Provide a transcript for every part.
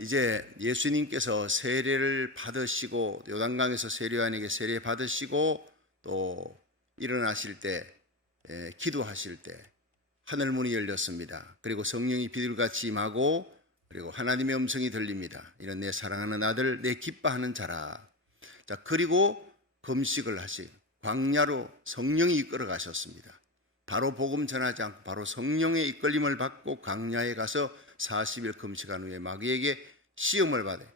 이제 예수님께서 세례를 받으시고 요단강에서 세례요한에게 세례 받으시고 또 일어나실 때 기도하실 때 하늘 문이 열렸습니다. 그리고 성령이 비둘같이 임하고 그리고 하나님의 음성이 들립니다. 이런 내 사랑하는 아들 내 기뻐하는 자라. 자, 그리고 금식을 하시 광야로 성령이 이끌어 가셨습니다. 바로 복음 전하지 않고 바로 성령의 이끌림을 받고 광야에 가서 40일 금식한 후에 마귀에게 시험을 받아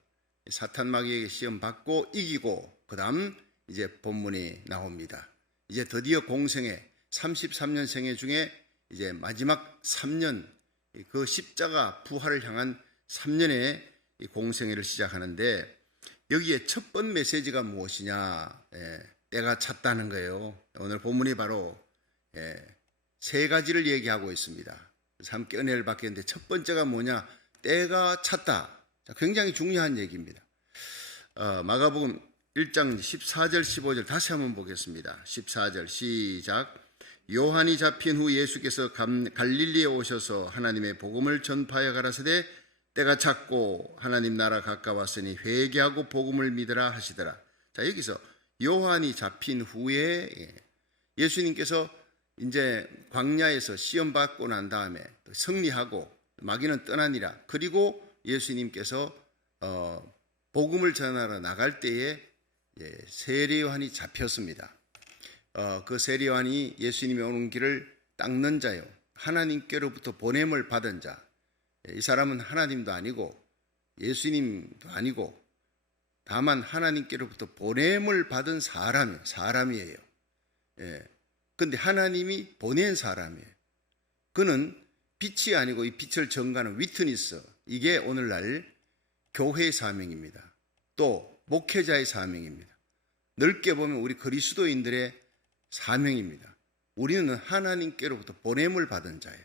사탄 마귀에게 시험 받고 이기고 그 다음 이제 본문이 나옵니다. 이제 드디어 공생애 33년 생애 중에 이제 마지막 3년 그 십자가 부활을 향한 3년의 공생애를 시작하는데 여기에 첫 번 메시지가 무엇이냐? 때가 찼다는 거예요. 오늘 본문이 바로 세 가지를 얘기하고 있습니다. 그래서 함께 은혜를 받겠는데 첫 번째가 뭐냐? 때가 찼다. 자, 굉장히 중요한 얘기입니다. 마가복음 1장 14절 15절 다시 한번 보겠습니다. 14절 시작. 요한이 잡힌 후 예수께서 갈릴리에 오셔서 하나님의 복음을 전파하여 가라사대 때가 찼고 하나님 나라 가까웠으니 회개하고 복음을 믿으라 하시더라. 자, 여기서 요한이 잡힌 후에 예수님께서 이제 광야에서 시험 받고 난 다음에 승리하고 마귀는 떠나니라. 그리고 예수님께서 복음을 전하러 나갈 때에 세례 요한이 잡혔습니다. 그 세례 요한이 예수님이 오는 길을 닦는 자요, 하나님께로부터 보냄을 받은 자. 이 사람은 하나님도 아니고 예수님도 아니고 다만 하나님께로부터 보냄을 받은 사람이에요. 근데 하나님이 보낸 사람이에요. 그는 빛이 아니고 이 빛을 전가하는 위트니스, 이게 오늘날 교회의 사명입니다. 또 목회자의 사명입니다. 넓게 보면 우리 그리스도인들의 사명입니다. 우리는 하나님께로부터 보냄을 받은 자예요.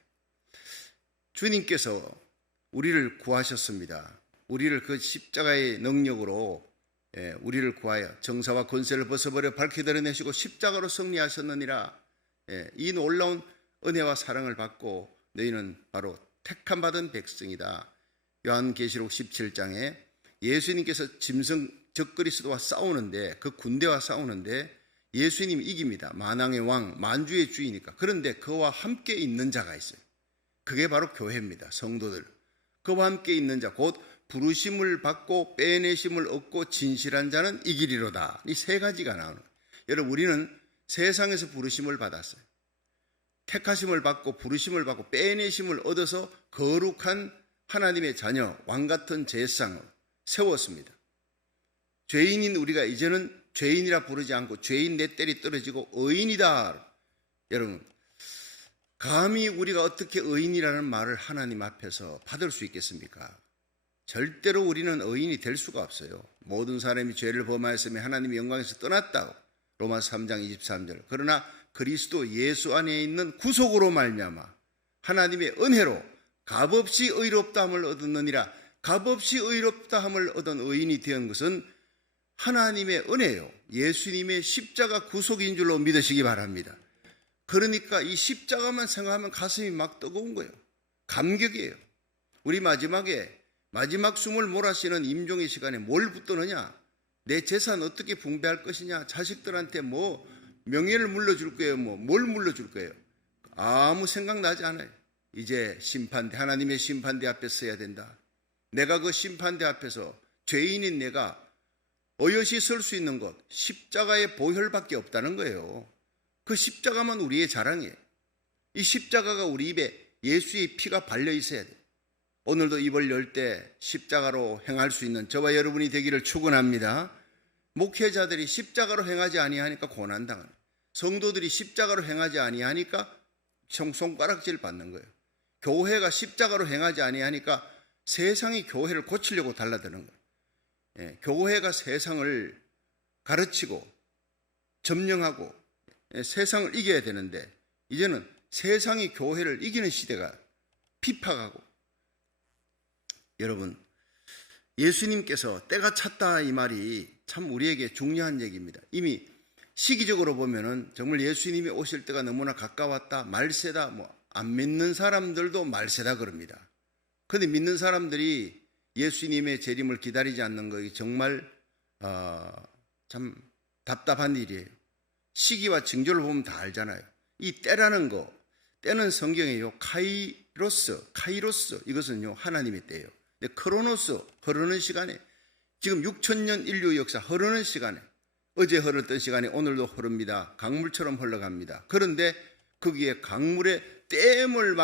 주님께서 우리를 구하셨습니다. 우리를 그 십자가의 능력으로 우리를 구하여 정사와 권세를 벗어버려 밝히 드러내시고 십자가로 승리하셨느니라. 이 놀라운 은혜와 사랑을 받고 너희는 바로 택함 받은 백성이다. 요한계시록 17장에 예수님께서 짐승 적그리스도와 싸우는데, 그 군대와 싸우는데 예수님이 이깁니다. 만왕의 왕, 만주의 주이니까. 그런데 그와 함께 있는 자가 있어요. 그게 바로 교회입니다. 성도들. 그와 함께 있는 자, 곧 부르심을 받고 빼내심을 얻고 진실한 자는 이기리로다. 이 세 가지가 나오는 거예요. 여러분, 우리는 세상에서 부르심을 받았어요. 택하심을 받고 부르심을 받고 빼내심을 얻어서 거룩한 하나님의 자녀, 왕같은 제상을 세웠습니다. 죄인인 우리가 이제는 죄인이라 부르지 않고 죄인 내 떼리 떨어지고 의인이다. 여러분, 감히 우리가 어떻게 의인이라는 말을 하나님 앞에서 받을 수 있겠습니까? 절대로 우리는 의인이 될 수가 없어요. 모든 사람이 죄를 범하였으며 하나님의 영광에서 떠났다고 로마서 3장 23절. 그러나 그리스도 예수 안에 있는 구속으로 말미암아 하나님의 은혜로 값없이 의롭다함을 얻었느니라. 값없이 의롭다함을 얻은 의인이 된 것은 하나님의 은혜요, 예수님의 십자가 구속인 줄로 믿으시기 바랍니다. 그러니까 이 십자가만 생각하면 가슴이 막 뜨거운 거예요. 감격이에요. 우리 마지막 숨을 몰아쉬는 임종의 시간에 뭘 붙드느냐? 내 재산 어떻게 분배할 것이냐? 자식들한테 뭐 명예를 물려줄 거예요? 뭘 물려줄 거예요? 아무 생각 나지 않아요. 이제 심판대, 하나님의 심판대 앞에 서야 된다. 내가 그 심판대 앞에서 죄인인 내가 어여시 설 수 있는 것, 십자가의 보혈밖에 없다는 거예요. 그 십자가만 우리의 자랑이에요. 이 십자가가 우리 입에 예수의 피가 발려 있어야 돼요. 오늘도 입을 열 때 십자가로 행할 수 있는 저와 여러분이 되기를 축원합니다. 목회자들이 십자가로 행하지 아니하니까 고난당하는, 성도들이 십자가로 행하지 아니하니까 손가락질 받는 거예요. 교회가 십자가로 행하지 아니하니까 세상이 교회를 고치려고 달라드는 거예요. 교회가 세상을 가르치고 점령하고 세상을 이겨야 되는데 이제는 세상이 교회를 이기는 시대가 핍박하고. 여러분, 예수님께서 때가 찼다 이 말이 참 우리에게 중요한 얘기입니다. 이미 시기적으로 보면은 정말 예수님이 오실 때가 너무나 가까웠다, 말세다, 안 믿는 사람들도 말세다 그럽니다. 그런데 믿는 사람들이 예수님의 재림을 기다리지 않는 것이 정말 참 답답한 일이에요. 시기와 징조를 보면 다 알잖아요. 이 때라는 거, 때는 성경에요 카이로스 이것은요 하나님의 때예요. 근데 크로노스, 흐르는 시간에, 지금 6천년 인류 역사 흐르는 시간에, 어제 흐르던 시간이 오늘도 흐릅니다. 강물처럼 흘러갑니다. 그런데 거기에 강물에 댐을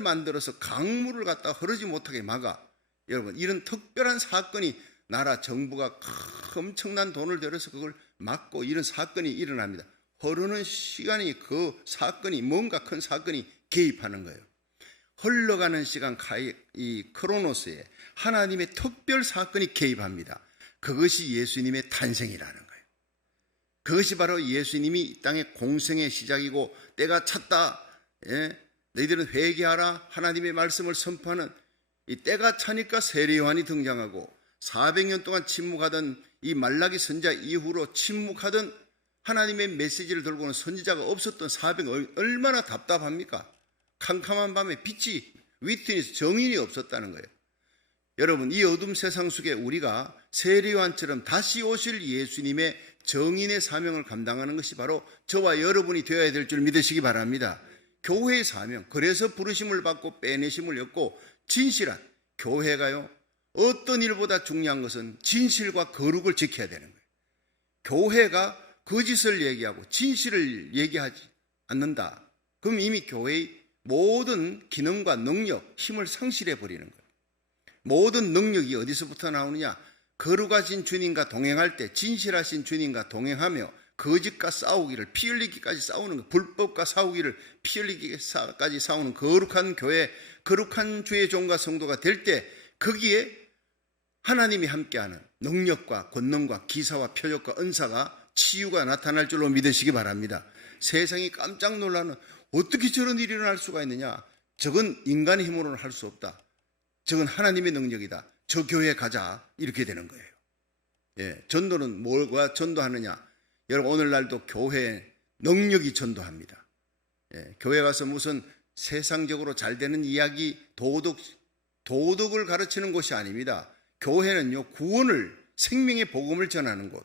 만들어서 강물을 갖다 흐르지 못하게 막아. 여러분, 이런 특별한 사건이 나라 정부가 엄청난 돈을 들여서 그걸 막고 이런 사건이 일어납니다. 흐르는 시간이, 그 사건이, 뭔가 큰 사건이 개입하는 거예요. 흘러가는 시간, 이 크로노스에 하나님의 특별 사건이 개입합니다. 그것이 예수님의 탄생이라는 거예요. 그것이 바로 예수님이 이 땅의 공생의 시작이고, 때가 찼다, 너희들은 회개하라, 하나님의 말씀을 선포하는, 이 때가 차니까 세례 요한이 등장하고, 400년 동안 침묵하던 이 말라기 선지자 이후로 침묵하던 하나님의 메시지를 들고 오는 선지자가 없었던 400년, 얼마나 답답합니까? 캄캄한 밤에 빛이, 위트니스, 정인이 없었다는 거예요. 여러분, 이 어둠 세상 속에 우리가 세례 요한처럼 다시 오실 예수님의 정인의 사명을 감당하는 것이 바로 저와 여러분이 되어야 될 줄 믿으시기 바랍니다. 교회의 사명, 그래서 부르심을 받고 빼내심을 얻고 진실한 교회가요, 어떤 일보다 중요한 것은 진실과 거룩을 지켜야 되는 거예요. 교회가 거짓을 얘기하고 진실을 얘기하지 않는다, 그럼 이미 교회의 모든 기능과 능력, 힘을 상실해 버리는 거예요. 모든 능력이 어디서부터 나오느냐? 거룩하신 주님과 동행할 때, 진실하신 주님과 동행하며 거짓과 싸우기를, 피 흘리기까지 싸우는 거, 불법과 싸우기를 피 흘리기까지 싸우는 거룩한 교회, 거룩한 주의 종과 성도가 될 때, 거기에 하나님이 함께하는 능력과 권능과 기사와 표적과 은사가, 치유가 나타날 줄로 믿으시기 바랍니다. 세상이 깜짝 놀라는, 어떻게 저런 일이 일어날 수가 있느냐? 저건 인간의 힘으로는 할 수 없다. 저건 하나님의 능력이다. 저 교회에 가자. 이렇게 되는 거예요. 전도는 뭘과 전도하느냐? 여러분, 오늘날도 교회에 능력이 전도합니다. 교회 가서 무슨 세상적으로 잘 되는 이야기, 도덕을 가르치는 곳이 아닙니다. 교회는요, 구원을, 생명의 복음을 전하는 곳,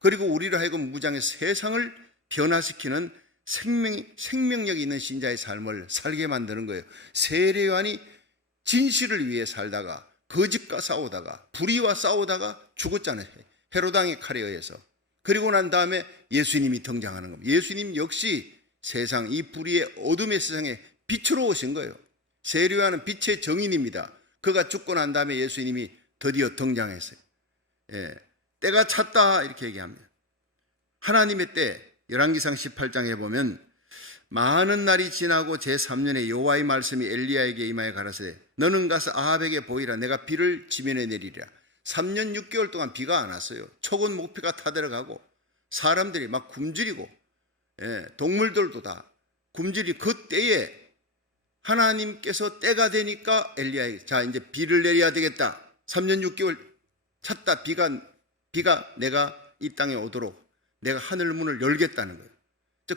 그리고 우리로 하여금 무장의 세상을 변화시키는 생명력이 있는 신자의 삶을 살게 만드는 거예요. 세례 요한이 진실을 위해 살다가 거짓과 싸우다가 불의와 싸우다가 죽었잖아요. 헤로당의 칼에 의해서. 그리고 난 다음에 예수님이 등장하는 겁니다. 예수님 역시 세상, 이 불의의 어둠의 세상에 빛으로 오신 거예요. 세례 요한은 빛의 정인입니다. 그가 죽고 난 다음에 예수님이 드디어 등장했어요. 때가 찼다 이렇게 얘기합니다. 하나님의 때, 열왕기상 18장에 보면 많은 날이 지나고 제3년에 여호와의 말씀이 엘리야에게 임하여 가라사대 너는 가서 아합에게 보이라. 내가 비를 지면에 내리리라. 3년 6개월 동안 비가 안 왔어요. 초건 목표가 타들어가고 사람들이 막 굶주리고, 동물들도 다 굶주리, 그 때에 하나님께서 때가 되니까 엘리야에게, 자 이제 비를 내려야 되겠다. 3년 6개월 찼다. 비가 내가 이 땅에 오도록 내가 하늘 문을 열겠다는 거예요.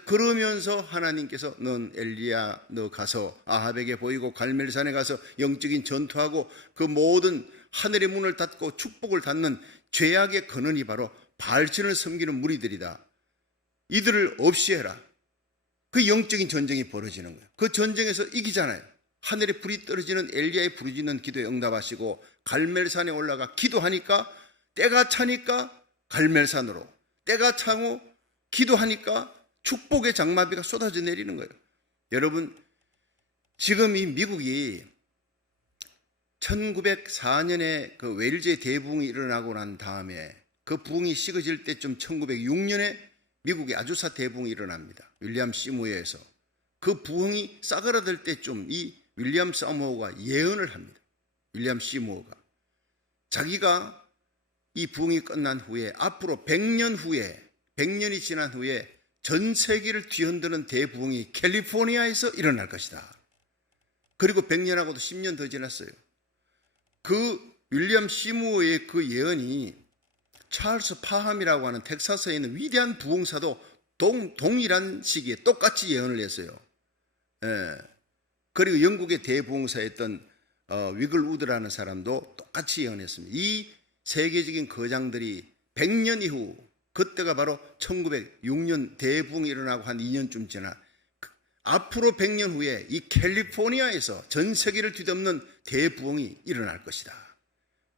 그러면서 하나님께서 넌 엘리야, 너 가서 아합에게 보이고 갈멜산에 가서 영적인 전투하고 그 모든 하늘의 문을 닫고 축복을 닫는 죄악의 근원이 바로 바알신을 섬기는 무리들이다. 이들을 없이 해라. 그 영적인 전쟁이 벌어지는 거예요. 그 전쟁에서 이기잖아요. 하늘에 불이 떨어지는 엘리야의 부르짖는 기도에 응답하시고 갈멜산에 올라가 기도하니까, 때가 차니까 갈멜산으로, 때가 차고 기도하니까 축복의 장마비가 쏟아져 내리는 거예요. 여러분, 지금 이 미국이 1904년에 그 웨일즈의 대부흥이 일어나고 난 다음에 그 부흥이 식어질 때쯤 1906년에 미국의 아주사 대부흥이 일어납니다. 윌리엄 시무어에서. 그 부흥이 싸그라들 때쯤 이 윌리엄 시무어가 예언을 합니다. 윌리엄 시무어가 자기가 이 부흥이 끝난 후에 앞으로 100년이 지난 후에 전 세계를 뒤흔드는 대부흥이 캘리포니아에서 일어날 것이다. 그리고 100년하고도 10년 더 지났어요. 그 윌리엄 시무어의 그 예언이 찰스 파함이라고 하는 텍사스에 있는 위대한 부흥사도 동일한 시기에 똑같이 예언을 했어요. 그리고 영국의 대부흥사였던 위글 우드라는 사람도 똑같이 예언했습니다. 이 세계적인 거장들이 100년 이후, 그때가 바로 1906년 대부흥이 일어나고 한 2년쯤 지나 앞으로 100년 후에 이 캘리포니아에서 전 세계를 뒤덮는 대부흥이 일어날 것이다.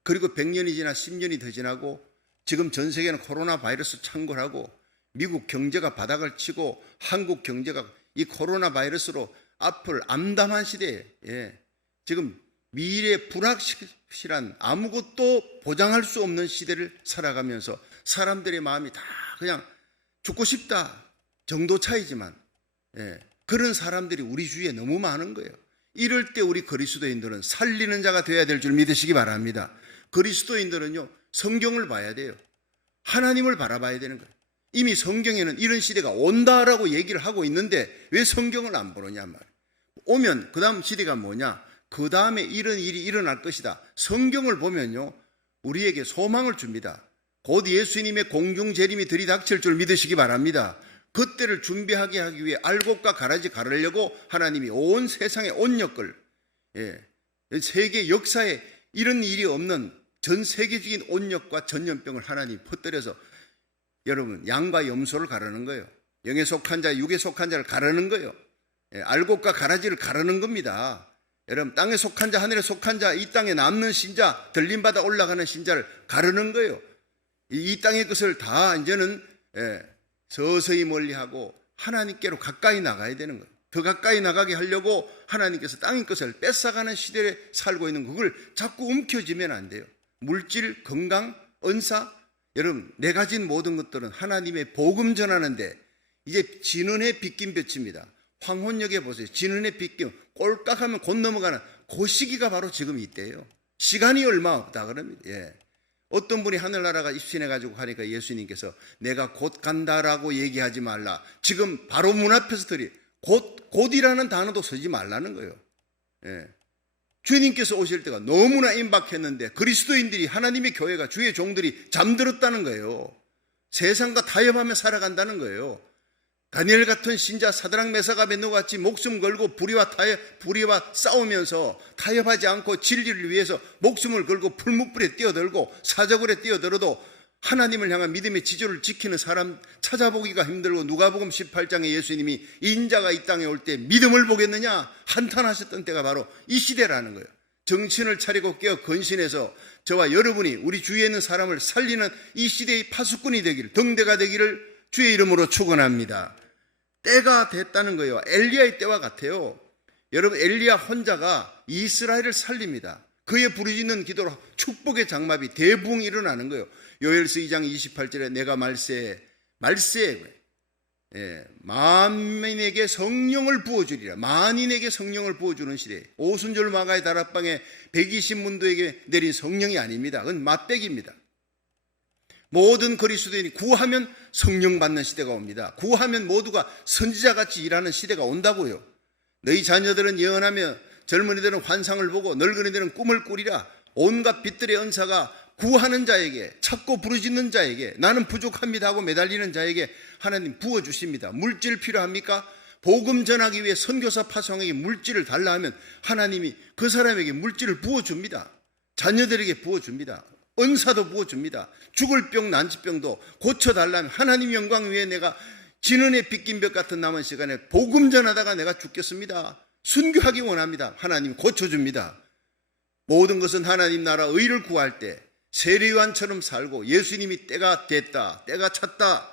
그리고 100년이 지나 10년이 더 지나고 지금 전 세계는 코로나 바이러스 창궐하고 미국 경제가 바닥을 치고 한국 경제가 이 코로나 바이러스로 앞을 암담한 시대에 지금 미래 불확실한 아무것도 보장할 수 없는 시대를 살아가면서 사람들의 마음이 다 그냥 죽고 싶다 정도 차이지만 그런 사람들이 우리 주위에 너무 많은 거예요. 이럴 때 우리 그리스도인들은 살리는 자가 되어야 될 줄 믿으시기 바랍니다. 그리스도인들은요, 성경을 봐야 돼요. 하나님을 바라봐야 되는 거예요. 이미 성경에는 이런 시대가 온다라고 얘기를 하고 있는데 왜 성경을 안 보느냐 말이에요. 오면 그 다음 시대가 뭐냐? 그 다음에 이런 일이 일어날 것이다. 성경을 보면요, 우리에게 소망을 줍니다. 곧 예수님의 공중 재림이 들이닥칠 줄 믿으시기 바랍니다. 그때를 준비하게 하기 위해 알곡과 가라지 가르려고 하나님이 온 세상의 온역을, 세계 역사에 이런 일이 없는 전 세계적인 온역과 전염병을 하나님 퍼뜨려서 여러분 양과 염소를 가르는 거예요. 영에 속한 자, 육에 속한 자를 가르는 거예요. 알곡과 가라지를 가르는 겁니다. 여러분 땅에 속한 자, 하늘에 속한 자, 이 땅에 남는 신자, 들림받아 올라가는 신자를 가르는 거예요. 이 땅의 것을 다 이제는 서서히 멀리하고 하나님께로 가까이 나가야 되는 거예요. 더 가까이 나가게 하려고 하나님께서 땅의 것을 뺏어가는 시대에 살고 있는 그걸 자꾸 움켜쥐면 안 돼요. 물질, 건강, 은사, 여러분 내 가진 모든 것들은 하나님의 복음 전하는데 이제 진은에 빗긴 볕입니다. 황혼역에 보세요. 진은에 빗긴 꼴깍하면 곧 넘어가는 그 시기가 바로 지금 이때예요. 시간이 얼마 없다 그럽니다. 어떤 분이 하늘나라가 입신해가지고 하니까 예수님께서 내가 곧 간다라고 얘기하지 말라. 지금 바로 문 앞에서 곧이라는 단어도 쓰지 말라는 거예요. 주님께서 오실 때가 너무나 임박했는데 그리스도인들이, 하나님의 교회가, 주의 종들이 잠들었다는 거예요. 세상과 타협하며 살아간다는 거예요. 다니엘 같은 신자 사드락 메삭 아벤노 같이 목숨 걸고 불의와 싸우면서 타협하지 않고 진리를 위해서 목숨을 걸고 풀무불에 뛰어들고 사저굴에 뛰어들어도 하나님을 향한 믿음의 지조를 지키는 사람 찾아보기가 힘들고 누가복음 18장에 예수님이 인자가 이 땅에 올 때 믿음을 보겠느냐 한탄하셨던 때가 바로 이 시대라는 거예요. 정신을 차리고 깨어 건신해서 저와 여러분이 우리 주위에 있는 사람을 살리는 이 시대의 파수꾼이 되기를, 등대가 되기를 주의 이름으로 축원합니다. 때가 됐다는 거예요. 엘리야의 때와 같아요. 여러분 엘리야 혼자가 이스라엘을 살립니다. 그의 부르짖는 기도로 축복의 장막이 대부흥이 일어나는 거예요. 요엘서 2장 28절에 내가 말세에 만민에게 성령을 부어주리라. 만인에게 성령을 부어주는 시대. 오순절 마가의 다락방에 120문도에게 내린 성령이 아닙니다. 그건 맛배기입니다. 모든 그리스도인이 구하면 성령 받는 시대가 옵니다. 구하면 모두가 선지자같이 일하는 시대가 온다고요. 너희 자녀들은 예언하며 젊은이들은 환상을 보고 늙은이들은 꿈을 꾸리라. 온갖 빛들의 은사가 구하는 자에게, 찾고 부르짖는 자에게, 나는 부족합니다 하고 매달리는 자에게 하나님 부어주십니다. 물질 필요합니까? 복음 전하기 위해 선교사 파송에게 물질을 달라 하면 하나님이 그 사람에게 물질을 부어줍니다. 자녀들에게 부어줍니다. 은사도 부어줍니다. 죽을 병, 난치병도 고쳐달라면 하나님 영광 위에 내가 진은에 빗긴 벽 같은 남은 시간에 복음 전하다가 내가 죽겠습니다. 순교하기 원합니다. 하나님 고쳐줍니다. 모든 것은 하나님 나라 의를 구할 때 세례요한처럼 살고 예수님이 때가 됐다, 때가 찼다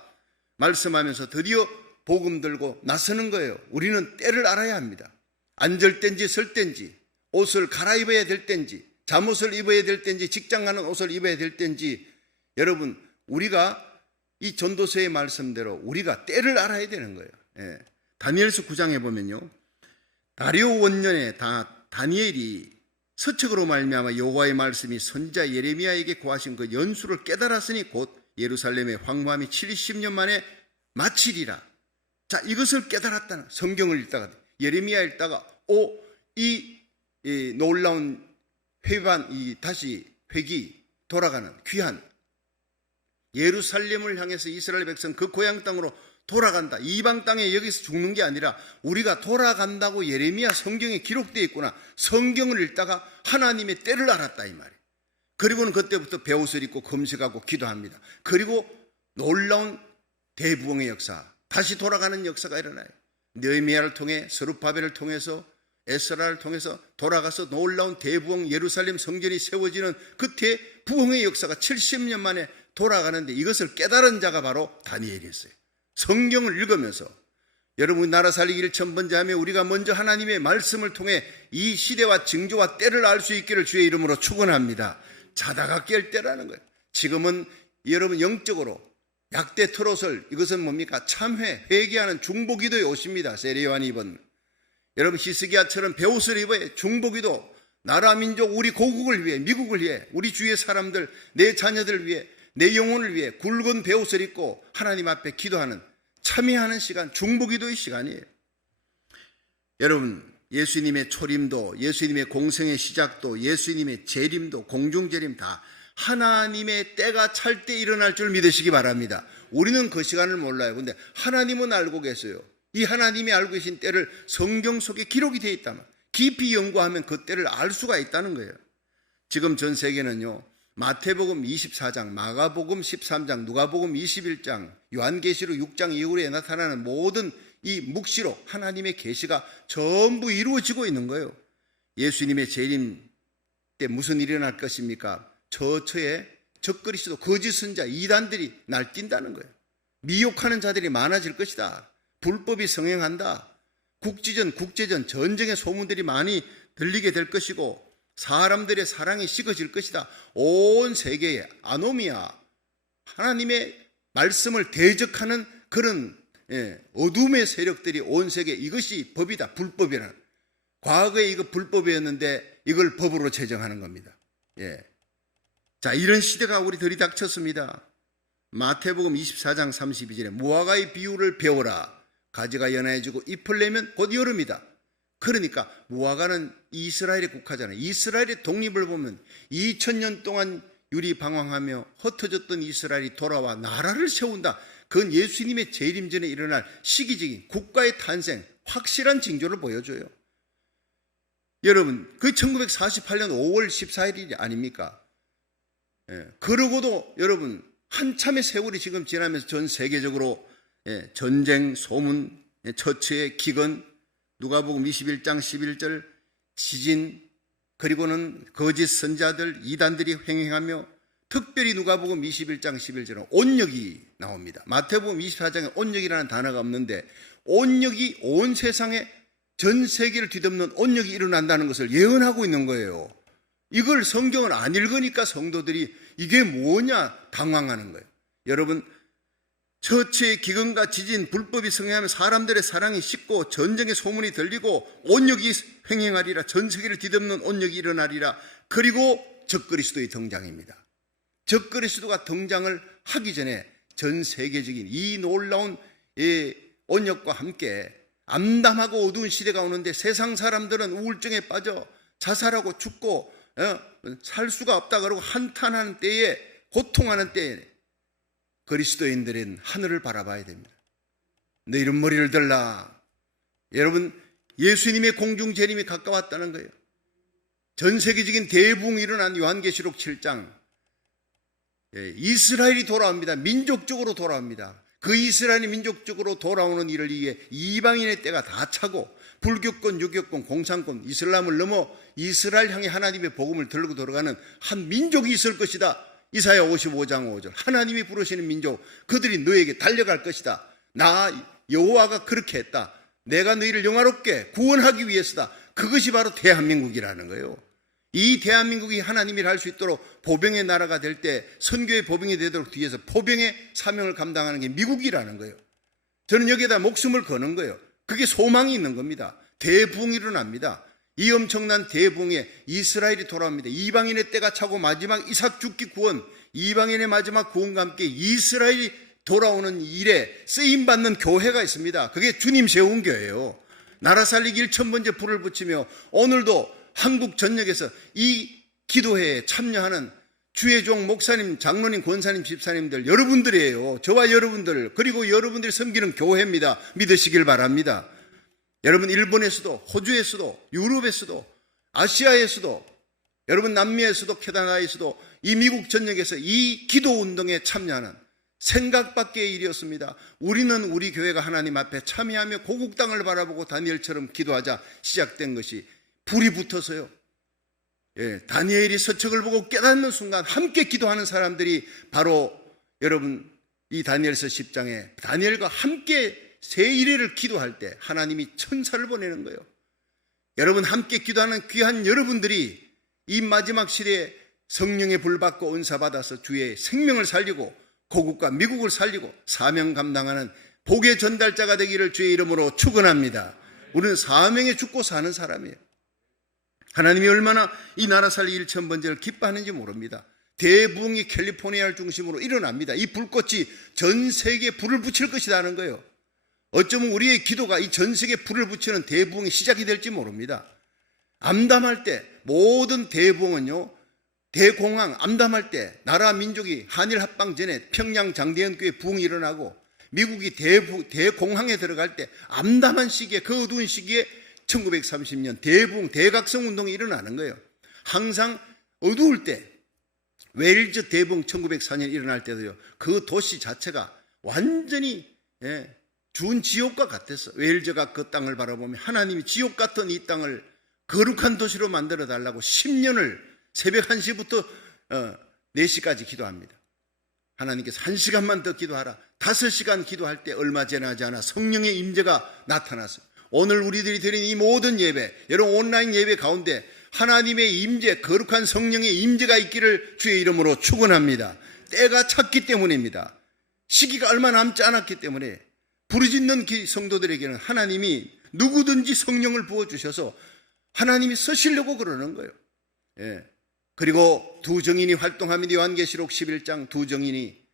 말씀하면서 드디어 복음 들고 나서는 거예요. 우리는 때를 알아야 합니다. 앉을 때인지 설 때인지, 옷을 갈아입어야 될 때인지, 잠옷을 입어야 될 때인지, 직장 가는 옷을 입어야 될 때인지, 여러분 우리가 이 전도서의 말씀대로 우리가 때를 알아야 되는 거예요. 다니엘서 9장에 보면요, 다리오 원년에 다니엘이 서책으로 말미암아 여호와의 말씀이 선지자 예레미야에게 고하신 그 연수를 깨달았으니 곧 예루살렘의 황무함이 70년 만에 마치리라. 자, 이것을 깨달았다는, 성경을 읽다가 예레미야 읽다가 이 놀라운 다시 회기 돌아가는 귀한 예루살렘을 향해서 이스라엘 백성 그 고향 땅으로 돌아간다. 이방 땅에 여기서 죽는 게 아니라 우리가 돌아간다고 예레미야 성경에 기록되어 있구나. 성경을 읽다가 하나님의 때를 알았다 이 말이에요. 그리고는 그때부터 베옷을 입고 금식하고 기도합니다. 그리고 놀라운 대부흥의 역사, 다시 돌아가는 역사가 일어나요. 느헤미야를 통해, 스룹바벨을 통해서, 에스라를 통해서 돌아가서 놀라운 대부흥 예루살렘 성전이 세워지는 그때 부흥의 역사가 70년 만에 돌아가는데, 이것을 깨달은 자가 바로 다니엘이었어요. 성경을 읽으면서 여러분 나라 살리기 1,000번째 하며 우리가 먼저 하나님의 말씀을 통해 이 시대와 징조와 때를 알 수 있기를 주의 이름으로 축원합니다. 자다가 깰 때라는 거예요. 지금은 여러분 영적으로 약대 트롯을, 이것은 뭡니까? 참회, 회개하는 중보기도에 오십니다. 세례요한이 입은 여러분 히스기야처럼 베옷을 입어야 중보기도, 나라 민족 우리 고국을 위해, 미국을 위해, 우리 주위의 사람들, 내 자녀들을 위해, 내 영혼을 위해 굵은 베옷을 입고 하나님 앞에 기도하는, 참여하는 시간, 중보기도의 시간이에요. 여러분 예수님의 초림도, 예수님의 공생의 시작도, 예수님의 재림도, 공중재림 다 하나님의 때가 찰 때 일어날 줄 믿으시기 바랍니다. 우리는 그 시간을 몰라요. 근데 하나님은 알고 계세요. 이 하나님이 알고 계신 때를 성경 속에 기록이 되어 있다면, 깊이 연구하면 그 때를 알 수가 있다는 거예요. 지금 전 세계는요, 마태복음 24장, 마가복음 13장, 누가복음 21장, 요한계시록 6장 이후에 나타나는 모든 이 묵시록, 하나님의 계시가 전부 이루어지고 있는 거예요. 예수님의 재림 때 무슨 일이 일어날 것입니까? 저처에 적그리스도, 거짓 선자, 이단들이 날뛴다는 거예요. 미혹하는 자들이 많아질 것이다. 불법이 성행한다. 국지전, 국제전, 전쟁의 소문들이 많이 들리게 될 것이고, 사람들의 사랑이 식어질 것이다. 온 세계에 아노미아, 하나님의 말씀을 대적하는 그런 어둠의 세력들이 온 세계, 이것이 법이다, 불법이라는. 과거에 이거 불법이었는데 이걸 법으로 제정하는 겁니다. 자, 이런 시대가 우리 들이닥쳤습니다. 마태복음 24장 32절에 무화과의 비유를 배워라. 가지가 연해지고 잎을 내면 곧 여름이다. 그러니까 무화과는 이스라엘에 국하잖아요. 이스라엘의 독립을 보면 2000년 동안 유리방황하며 흩어졌던 이스라엘이 돌아와 나라를 세운다. 그건 예수님의 재림 전에 일어날 시기적인 국가의 탄생, 확실한 징조를 보여줘요. 여러분, 그 1948년 5월 14일 아닙니까? 그러고도 여러분 한참의 세월이 지금 지나면서 전 세계적으로 전쟁, 소문, 처처의 기근, 누가복음 21장 11절 지진, 그리고는 거짓 선자들, 이단들이 횡행하며, 특별히 누가복음 21장 11절은 온역이 나옵니다. 마태복음 24장에 온역이라는 단어가 없는데 온역이 온 세상에, 전 세계를 뒤덮는 온역이 일어난다는 것을 예언하고 있는 거예요. 이걸 성경을 안 읽으니까 성도들이 이게 뭐냐 당황하는 거예요. 여러분, 처처의 기근과 지진, 불법이 성행하면 사람들의 사랑이 식고 전쟁의 소문이 들리고 온역이 횡행하리라. 전 세계를 뒤덮는 온역이 일어나리라. 그리고 적그리스도의 등장입니다. 적그리스도가 등장을 하기 전에 전 세계적인 이 놀라운 온역과 함께 암담하고 어두운 시대가 오는데, 세상 사람들은 우울증에 빠져 자살하고 죽고 살 수가 없다 그러고 한탄하는 때에, 고통하는 때에 그리스도인들은 하늘을 바라봐야 됩니다. 너희는 머리를 들라. 여러분, 예수님의 공중 재림이 가까웠다는 거예요. 전 세계적인 대부흥이 일어난 요한계시록 7장, 이스라엘이 돌아옵니다. 민족적으로 돌아옵니다. 그 이스라엘이 민족적으로 돌아오는 일을 위해 이방인의 때가 다 차고, 불교권, 유교권, 공산권, 이슬람을 넘어 이스라엘 향해 하나님의 복음을 들고 돌아가는 한 민족이 있을 것이다. 이사야 55장 5절, 하나님이 부르시는 민족, 그들이 너에게 달려갈 것이다. 나 여호와가 그렇게 했다. 내가 너희를 영화롭게 구원하기 위해서다. 그것이 바로 대한민국이라는 거예요. 이 대한민국이 하나님이 할 수 있도록 보병의 나라가 될 때, 선교의 보병이 되도록 뒤에서 포병의 사명을 감당하는 게 미국이라는 거예요. 저는 여기에다 목숨을 거는 거예요. 그게 소망이 있는 겁니다. 대부흥이 일어납니다. 이 엄청난 대부흥에 이스라엘이 돌아옵니다. 이방인의 때가 차고 마지막 이삭 죽기 구원, 이방인의 마지막 구원과 함께 이스라엘이 돌아오는 일에 쓰임받는 교회가 있습니다. 그게 주님 세운 교회예요. 나라 살리기 1000번째 불을 붙이며 오늘도 한국 전역에서 이 기도회에 참여하는 주의 종 목사님, 장로님, 권사님, 집사님들 여러분들이에요. 저와 여러분들, 그리고 여러분들이 섬기는 교회입니다. 믿으시길 바랍니다. 여러분 일본에서도, 호주에서도, 유럽에서도, 아시아에서도, 여러분 남미에서도, 캐나다에서도 이 미국 전역에서 이 기도운동에 참여하는 생각밖의 일이었습니다. 우리는 우리 교회가 하나님 앞에 참여하며 고국 땅을 바라보고 다니엘처럼 기도하자 시작된 것이 불이 붙어서요. 다니엘이 서책을 보고 깨닫는 순간 함께 기도하는 사람들이 바로 여러분 이 다니엘서 10장에 다니엘과 함께 새 이래를 기도할 때 하나님이 천사를 보내는 거예요. 여러분 함께 기도하는 귀한 여러분들이 이 마지막 시대에 성령의 불 받고 은사 받아서 주의 생명을 살리고 고국과 미국을 살리고 사명 감당하는 복의 전달자가 되기를 주의 이름으로 축원합니다. 우리는 사명에 죽고 사는 사람이에요. 하나님이 얼마나 이 나라 살리기 1000번째를 기뻐하는지 모릅니다. 대부흥이 캘리포니아를 중심으로 일어납니다. 이 불꽃이 전 세계에 불을 붙일 것이다 하는 거예요. 어쩌면 우리의 기도가 이 전 세계에 불을 붙이는 대부흥의 시작이 될지 모릅니다. 암담할 때 모든 대부흥은요, 대공황 암담할 때 나라 민족이 한일 합방 전에 평양 장대현교회 부흥이 일어나고 미국이 대공황에 들어갈 때 암담한 시기에, 그 어두운 시기에 1930년 대부흥 대각성 운동이 일어나는 거예요. 항상 어두울 때 웨일즈 대부흥 1904년 일어날 때도요, 그 도시 자체가 완전히 준 지옥과 같았어. 웨일즈가 그 땅을 바라보며 하나님이 지옥 같은 이 땅을 거룩한 도시로 만들어 달라고 10년을 새벽 1시부터 4시까지 기도합니다. 하나님께서 1시간만 더 기도하라. 5시간 기도할 때 얼마 지나지 않아 성령의 임재가 나타났어요. 오늘 우리들이 드린 이 모든 예배, 여러분 온라인 예배 가운데 하나님의 임재, 거룩한 성령의 임재가 있기를 주의 이름으로 축원합니다. 때가 찼기 때문입니다. 시기가 얼마 남지 않았기 때문에 부르짖는 성도들에게는 하나님이 누구든지 성령을 부어주셔서 하나님이 쓰시려고 그러는 거예요. 그리고 두 정인이 활동합니다. 요한계시록 11장 두 정인이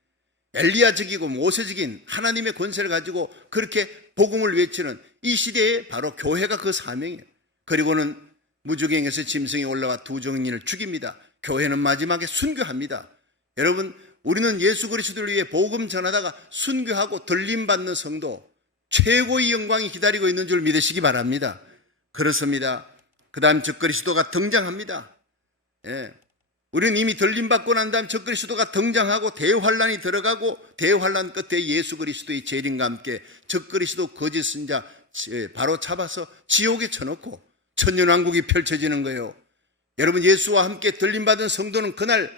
엘리야적이고 모세적인 하나님의 권세를 가지고 그렇게 복음을 외치는 이 시대에 바로 교회가 그 사명이에요. 그리고는 무주갱에서 짐승이 올라와 두 정인을 죽입니다. 교회는 마지막에 순교합니다. 여러분, 우리는 예수 그리스도를 위해 복음 전하다가 순교하고 들림받는 성도, 최고의 영광이 기다리고 있는 줄 믿으시기 바랍니다. 그렇습니다. 그 다음 적그리스도가 등장합니다. 우리는 이미 들림받고 난 다음 적그리스도가 등장하고 대환란이 들어가고 대환란 끝에 예수 그리스도의 재림과 함께 적그리스도 거짓 선자 바로 잡아서 지옥에 쳐놓고 천년왕국이 펼쳐지는 거예요. 여러분, 예수와 함께 들림받은 성도는 그날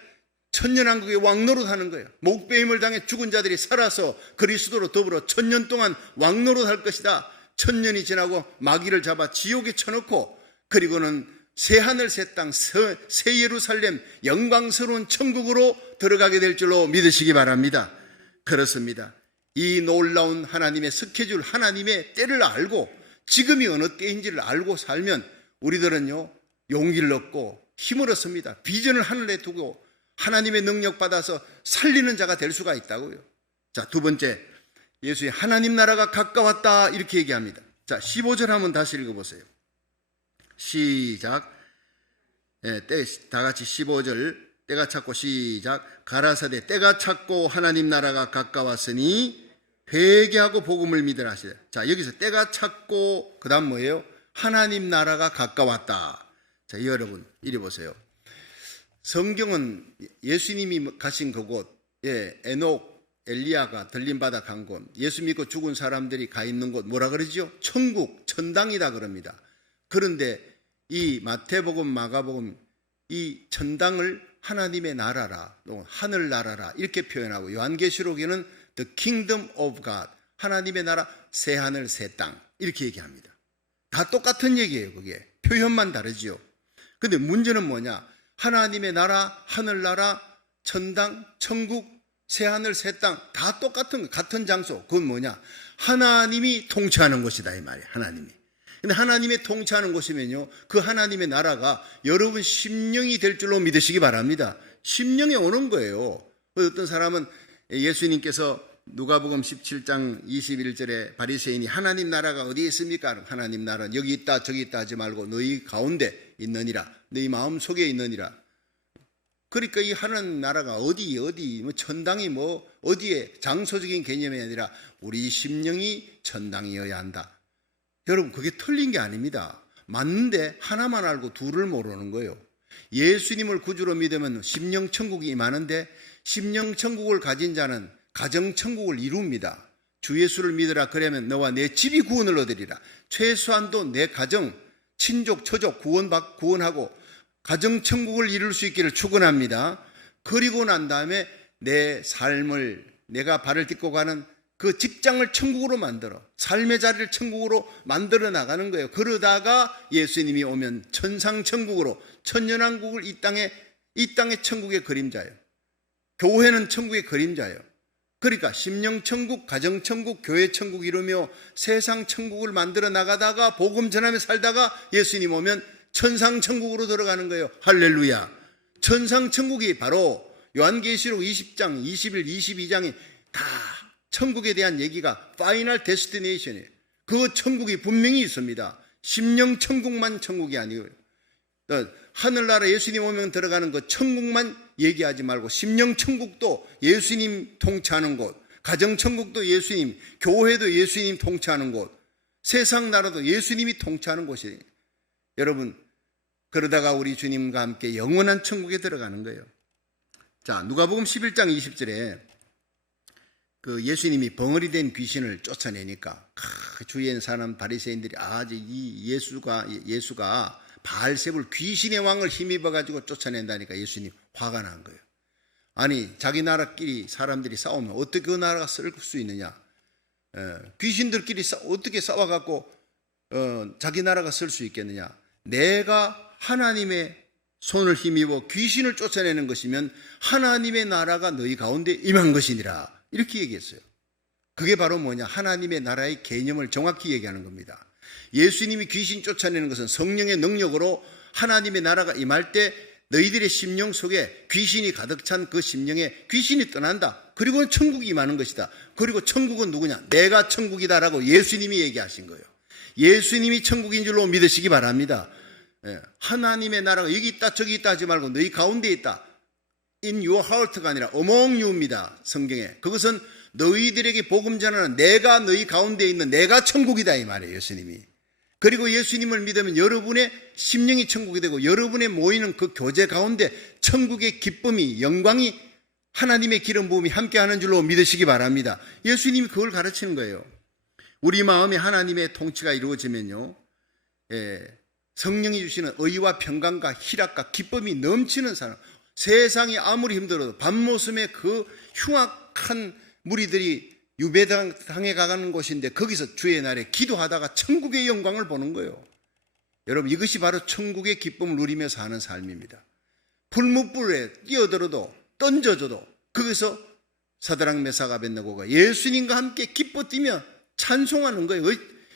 천년왕국의 왕노릇하는 거예요. 목배임을 당해 죽은 자들이 살아서 그리스도로 더불어 1000년 동안 왕노릇할 것이다. 1000년이 지나고 마귀를 잡아 지옥에 쳐놓고 그리고는 새하늘 새 땅 새 예루살렘 영광스러운 천국으로 들어가게 될 줄로 믿으시기 바랍니다. 그렇습니다. 이 놀라운 하나님의 스케줄, 하나님의 때를 알고 지금이 어느 때인지를 알고 살면 우리들은요 용기를 얻고 힘을 얻습니다. 비전을 하늘에 두고 하나님의 능력 받아서 살리는 자가 될 수가 있다고요. 자, 두 번째, 예수의 하나님 나라가 가까웠다 이렇게 얘기합니다. 자, 15절 한번 다시 읽어보세요. 시작. 다 같이 15절 때가 찼고 시작. 가라사대 때가 찼고 하나님 나라가 가까웠으니 회개하고 복음을 믿으라 하시되. 자, 여기서 때가 찼고 그 다음 뭐예요? 하나님 나라가 가까웠다. 자, 여러분 이리 보세요. 성경은 예수님이 가신 그곳, 에녹, 엘리야가 들림받아 간 곳, 예수 믿고 죽은 사람들이 가 있는 곳 뭐라 그러죠? 천국, 천당이다 그럽니다. 그런데 이 마태복음, 마가복음 이 천당을 하나님의 나라라, 하늘 나라라 이렇게 표현하고 요한계시록에는 The Kingdom of God, 하나님의 나라, 새 하늘 새 땅 이렇게 얘기합니다. 다 똑같은 얘기예요. 그게 표현만 다르지요. 근데 문제는 뭐냐? 하나님의 나라, 하늘나라, 천당, 천국, 새하늘, 새 땅 다 똑같은 거, 같은 장소. 그건 뭐냐? 하나님이 통치하는 곳이다 이 말이에요. 하나님이. 근데 하나님이 통치하는 곳이면요, 그 하나님의 나라가 여러분 심령이 될 줄로 믿으시기 바랍니다. 심령에 오는 거예요. 어떤 사람은 예수님께서 누가복음 17장 21절에 바리새인이 하나님 나라가 어디에 있습니까? 하나님 나라는 여기 있다 저기 있다 하지 말고 너희 가운데 있느니라, 너희 마음 속에 있느니라. 그러니까 이 하는 나라가 어디 뭐 천당이 뭐 어디에 장소적인 개념이 아니라 우리 심령이 천당이어야 한다. 여러분, 그게 틀린 게 아닙니다. 맞는데 하나만 알고 둘을 모르는 거예요. 예수님을 구주로 믿으면 심령 천국이 임하는데 심령 천국을 가진 자는 가정 천국을 이룹니다. 주 예수를 믿으라. 그러면 너와 내 집이 구원을 얻으리라. 최소한도 내 가정, 친족, 처족 구원하고 가정 천국을 이룰 수 있기를 축원합니다. 그리고 난 다음에 내 삶을, 내가 발을 딛고 가는 그 직장을 천국으로 만들어, 삶의 자리를 천국으로 만들어 나가는 거예요. 그러다가 예수님이 오면 천상천국으로, 천년왕국을 이 땅의 천국의 그림자예요. 교회는 천국의 그림자예요. 그러니까 심령천국, 가정천국, 교회천국 이루며 세상 천국을 만들어 나가다가 복음 전하며 살다가 예수님 오면 천상천국으로 들어가는 거예요. 할렐루야. 천상천국이 바로 요한계시록 20장, 21, 22장이 다 천국에 대한 얘기가 파이널 데스티네이션이에요. 그 천국이 분명히 있습니다. 심령천국만 천국이 아니고요. 하늘나라 예수님 오면 들어가는 그 천국만 얘기하지 말고 심령천국도 예수님 통치하는 곳, 가정천국도 예수님, 교회도 예수님 통치하는 곳, 세상 나라도 예수님이 통치하는 곳이에요. 여러분, 그러다가 우리 주님과 함께 영원한 천국에 들어가는 거예요. 자, 누가복음 11장 20절에 그 예수님이 벙어리 된 귀신을 쫓아내니까 주위에 사는 바리새인들이 이 예수가 바알세불 귀신의 왕을 힘입어 가지고 쫓아낸다니까 예수님 화가 난 거예요. 아니, 자기 나라끼리 사람들이 싸우면 어떻게 그 나라가 쓸 수 있느냐? 귀신들끼리 어떻게 싸워갖고 자기 나라가 쓸 수 있겠느냐? 내가 하나님의 손을 힘입어 귀신을 쫓아내는 것이면 하나님의 나라가 너희 가운데 임한 것이니라. 이렇게 얘기했어요. 그게 바로 뭐냐? 하나님의 나라의 개념을 정확히 얘기하는 겁니다. 예수님이 귀신 쫓아내는 것은 성령의 능력으로 하나님의 나라가 임할 때 너희들의 심령 속에 귀신이 가득 찬 그 심령에 귀신이 떠난다. 그리고 천국이 임하는 것이다. 그리고 천국은 누구냐? 내가 천국이다라고 예수님이 얘기하신 거예요. 예수님이 천국인 줄로 믿으시기 바랍니다. 하나님의 나라가 여기 있다 저기 있다 하지 말고 너희 가운데 있다. In your heart가 아니라 among you입니다. 성경에. 그것은 너희들에게 복음 전하는 내가 너희 가운데 있는 내가 천국이다 이 말이에요. 예수님이. 그리고 예수님을 믿으면 여러분의 심령이 천국이 되고 여러분의 모이는 그 교제 가운데 천국의 기쁨이, 영광이, 하나님의 기름 부음이 함께하는 줄로 믿으시기 바랍니다. 예수님이 그걸 가르치는 거예요. 우리 마음에 하나님의 통치가 이루어지면요, 성령이 주시는 의와 평강과 희락과 기쁨이 넘치는 사람, 세상이 아무리 힘들어도 밤모섬에 그 흉악한 무리들이 유배당해 가는 곳인데 거기서 주의 날에 기도하다가 천국의 영광을 보는 거예요. 여러분, 이것이 바로 천국의 기쁨을 누리며 사는 삶입니다. 풀무불에 뛰어들어도 던져줘도 거기서 사드락 메삭 아벳느고가 예수님과 함께 기뻐 뛰며 찬송하는 거예요.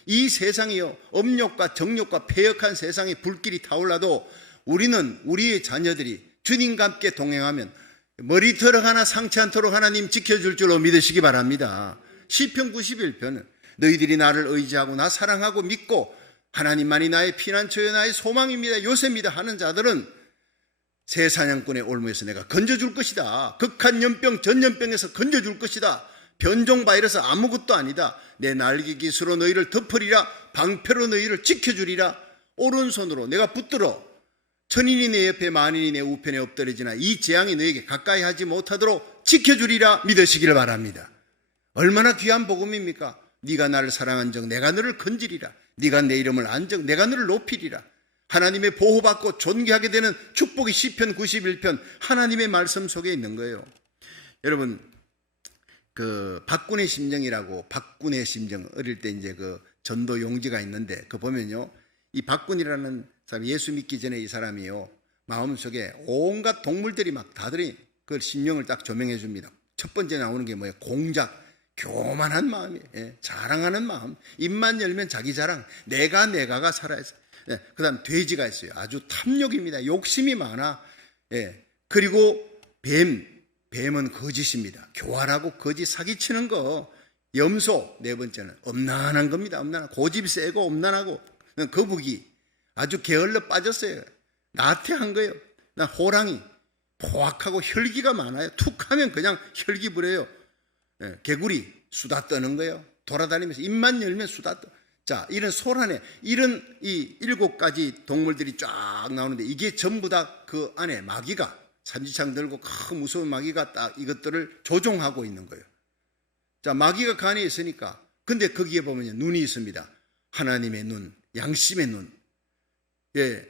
이 세상이요, 업욕과 정욕과 패역한 세상에 불길이 타올라도 우리는, 우리의 자녀들이 주님과 함께 동행하면 머리털 하나 상치 않도록 하나님 지켜줄 줄로 믿으시기 바랍니다. 시편 91편은 너희들이 나를 의지하고 나 사랑하고 믿고 하나님만이 나의 피난처여 나의 소망입니다, 요새입니다 하는 자들은 새 사냥꾼의 올무에서 내가 건져줄 것이다. 극한 연병, 전염병에서 건져줄 것이다. 변종 바이러스 아무것도 아니다. 내 날개 깃으로 너희를 덮으리라. 방패로 너희를 지켜주리라. 오른손으로 내가 붙들어 천인이 내 옆에 만인이 내 우편에 엎드려지나 이 재앙이 너에게 가까이 하지 못하도록 지켜주리라 믿으시기를 바랍니다. 얼마나 귀한 복음입니까? 네가 나를 사랑한 적 내가 너를 건지리라. 네가 내 이름을 안 적 내가 너를 높이리라. 하나님의 보호받고 존귀하게 되는 축복이 시편 91편 하나님의 말씀 속에 있는 거예요. 여러분, 그 박군의 심정이라고, 박군의 심정, 어릴 때 이제 그 전도 용지가 있는데 그 보면요, 이 박군이라는 사람, 예수 믿기 전에 이 사람이요, 마음속에 온갖 동물들이 막 다들 그 심령을 딱 조명해 줍니다. 첫 번째 나오는 게 뭐예요? 공작, 교만한 마음이에요. 자랑하는 마음. 입만 열면 자기 자랑, 내가가 살아있어요. 그 다음 돼지가 있어요. 아주 탐욕입니다. 욕심이 많아. 그리고 뱀은 거짓입니다. 교활하고 거짓 사기치는 거. 염소, 네 번째는 엄난한 겁니다. 엄난한, 고집이 세고 엄난하고. 거북이, 아주 게을러 빠졌어요. 나태한 거예요. 호랑이, 포악하고 혈기가 많아요. 툭 하면 그냥 혈기 부려요. 개구리 수다 떠는 거예요. 돌아다니면서 입만 열면 수다 떠. 자, 이런 소란에 이런 이 7가지 동물들이 쫙 나오는데 이게 전부 다 그 안에 마귀가 삼지창 들고 큰 무서운 마귀가 딱 이것들을 조종하고 있는 거예요. 자, 마귀가 그 안에 있으니까. 근데 거기에 보면 눈이 있습니다. 하나님의 눈, 양심의 눈. 예.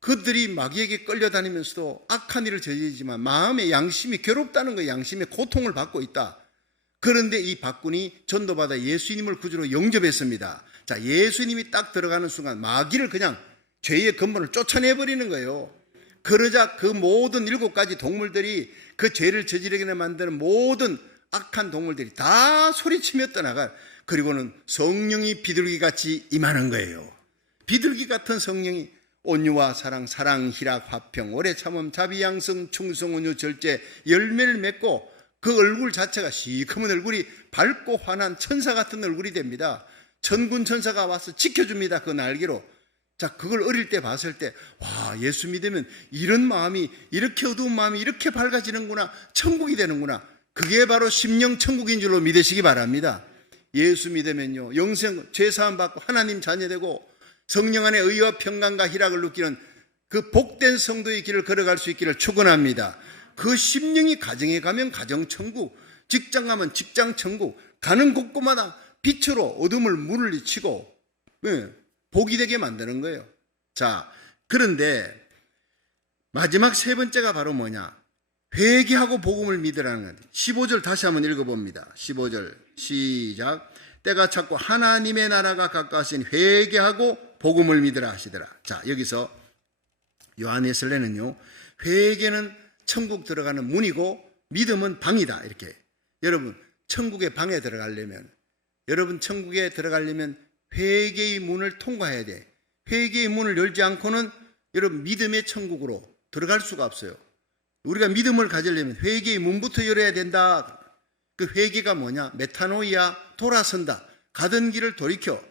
그들이 마귀에게 끌려다니면서도 악한 일을 저지르지만 마음의 양심이 괴롭다는 거예요. 양심의 고통을 받고 있다. 그런데 이 박군이 전도받아 예수님을 구주로 영접했습니다. 자, 예수님이 딱 들어가는 순간 마귀를 그냥 죄의 근본을 쫓아내버리는 거예요. 그러자 그 모든 7가지 동물들이 그 죄를 저지르게 만드는 모든 악한 동물들이 다 소리치며 떠나가. 그리고는 성령이 비둘기같이 임하는 거예요. 비둘기 같은 성령이 온유와 사랑, 희락, 화평, 오래 참음, 자비, 양성, 충성, 온유, 절제, 열매를 맺고 그 얼굴 자체가 시커먼 얼굴이 밝고 환한 천사 같은 얼굴이 됩니다. 천군 천사가 와서 지켜줍니다. 그 날개로. 자, 그걸 어릴 때 봤을 때, 와, 예수 믿으면 이런 마음이, 이렇게 어두운 마음이 이렇게 밝아지는구나, 천국이 되는구나. 그게 바로 심령 천국인 줄로 믿으시기 바랍니다. 예수 믿으면요, 영생, 죄사함 받고 하나님 자녀 되고 성령 안에 의와 평강과 희락을 느끼는 그 복된 성도의 길을 걸어갈 수 있기를 축원합니다. 그 심령이 가정에 가면 가정 천국, 직장 가면 직장 천국, 가는 곳곳마다 빛으로 어둠을 물리치고 복이 되게 만드는 거예요. 자, 그런데 마지막 3번째가 바로 뭐냐? 회개하고 복음을 믿으라는 거예요. 15절 다시 한번 읽어봅니다. 15절 시작. 때가 찼고 하나님의 나라가 가까우신 회개하고 복음을 믿으라 하시더라. 자, 여기서 요한에슬레는요, 회개는 천국 들어가는 문이고 믿음은 방이다. 이렇게. 여러분, 천국의 방에 들어가려면, 여러분 천국에 들어가려면 회개의 문을 통과해야 돼. 회개의 문을 열지 않고는 여러분 믿음의 천국으로 들어갈 수가 없어요. 우리가 믿음을 가지려면 회개의 문부터 열어야 된다. 그 회개가 뭐냐? 메타노이아, 돌아선다. 가던 길을 돌이켜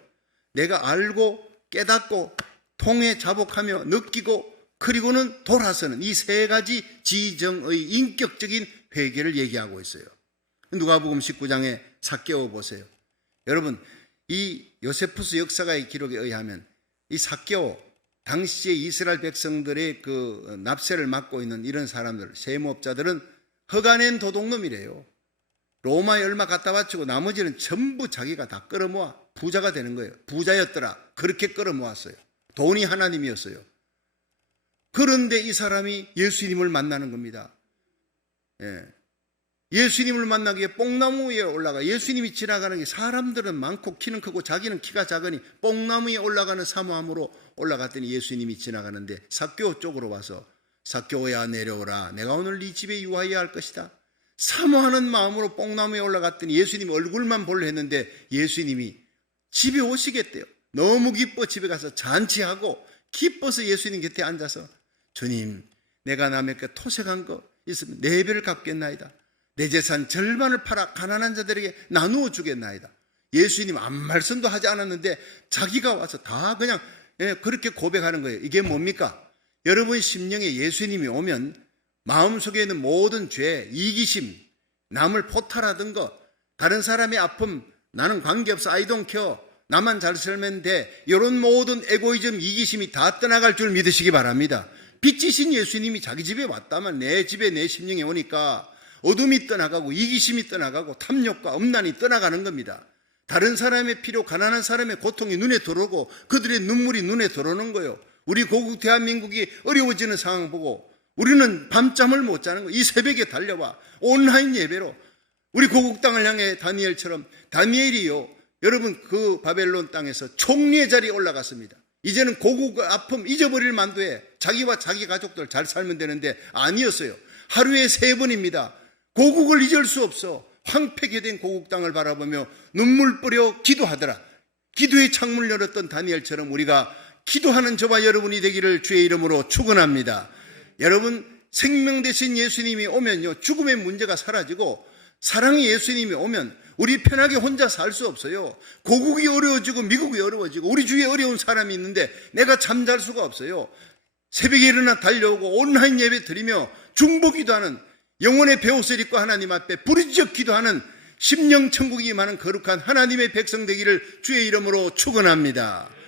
내가 알고 깨닫고 통해 자복하며 느끼고 그리고는 돌아서는 이 3가지 지정의 인격적인 회개를 얘기하고 있어요. 누가복음 19장에 삭개오 보세요. 여러분, 이 요세푸스 역사가의 기록에 의하면 이 삭개오, 당시의 이스라엘 백성들의 그 납세를 맡고 있는 이런 사람들, 세무업자들은 허가낸 도둑놈이래요. 로마에 얼마 갖다 바치고 나머지는 전부 자기가 다 끌어모아 부자가 되는 거예요. 부자였더라. 그렇게 끌어모았어요. 돈이 하나님이었어요. 그런데 이 사람이 예수님을 만나는 겁니다. 예수님을 만나기 위해 뽕나무 위에 올라가. 예수님이 지나가는 게 사람들은 많고 키는 크고 자기는 키가 작으니 뽕나무 위에 올라가는 사모함으로 올라갔더니 예수님이 지나가는데 삭개오 쪽으로 와서 삭개오야 내려오라. 내가 오늘 네 집에 유하여야 할 것이다. 사모하는 마음으로 뽕나무에 올라갔더니 예수님 얼굴만 보려 했는데 예수님이 집에 오시겠대요. 너무 기뻐 집에 가서 잔치하고 기뻐서 예수님 곁에 앉아서 주님, 내가 남에게 토색한 거 있으면 4배를 갚겠나이다. 내 재산 절반을 팔아 가난한 자들에게 나누어 주겠나이다. 예수님 아무 말씀도 하지 않았는데 자기가 와서 다 그냥 그렇게 고백하는 거예요. 이게 뭡니까? 여러분 심령에 예수님이 오면 마음속에 있는 모든 죄, 이기심, 남을 포탈하던 거, 다른 사람의 아픔, 나는 관계없어, I don't care, 나만 잘 살면 돼, 이런 모든 에고이즘, 이기심이 다 떠나갈 줄 믿으시기 바랍니다. 빛이신 예수님이 자기 집에 왔다면 내 집에 내 심령에 오니까 어둠이 떠나가고 이기심이 떠나가고 탐욕과 엄난이 떠나가는 겁니다. 다른 사람의 필요, 가난한 사람의 고통이 눈에 들어오고 그들의 눈물이 눈에 들어오는 거예요. 우리 고국 대한민국이 어려워지는 상황 보고 우리는 밤잠을 못 자는 거예요. 이 새벽에 달려와 온라인 예배로 우리 고국 땅을 향해 다니엘처럼, 다니엘이요, 여러분 그 바벨론 땅에서 총리의 자리에 올라갔습니다. 이제는 고국 아픔 잊어버릴 만도에 자기와 자기 가족들 잘 살면 되는데 아니었어요. 하루에 3번입니다. 고국을 잊을 수 없어. 황폐게 된 고국 땅을 바라보며 눈물 뿌려 기도하더라. 기도의 창문을 열었던 다니엘처럼 우리가 기도하는 저와 여러분이 되기를 주의 이름으로 축원합니다. 여러분, 생명 되신 예수님이 오면요, 죽음의 문제가 사라지고 사랑의 예수님이 오면 우리 편하게 혼자 살 수 없어요. 고국이 어려워지고 미국이 어려워지고 우리 주위에 어려운 사람이 있는데 내가 잠잘 수가 없어요. 새벽에 일어나 달려오고 온라인 예배 드리며 중보기도 하는 영혼의 베옷을 입고 하나님 앞에 부르짖어 기도하는 심령 천국이 임하는 거룩한 하나님의 백성 되기를 주의 이름으로 축원합니다.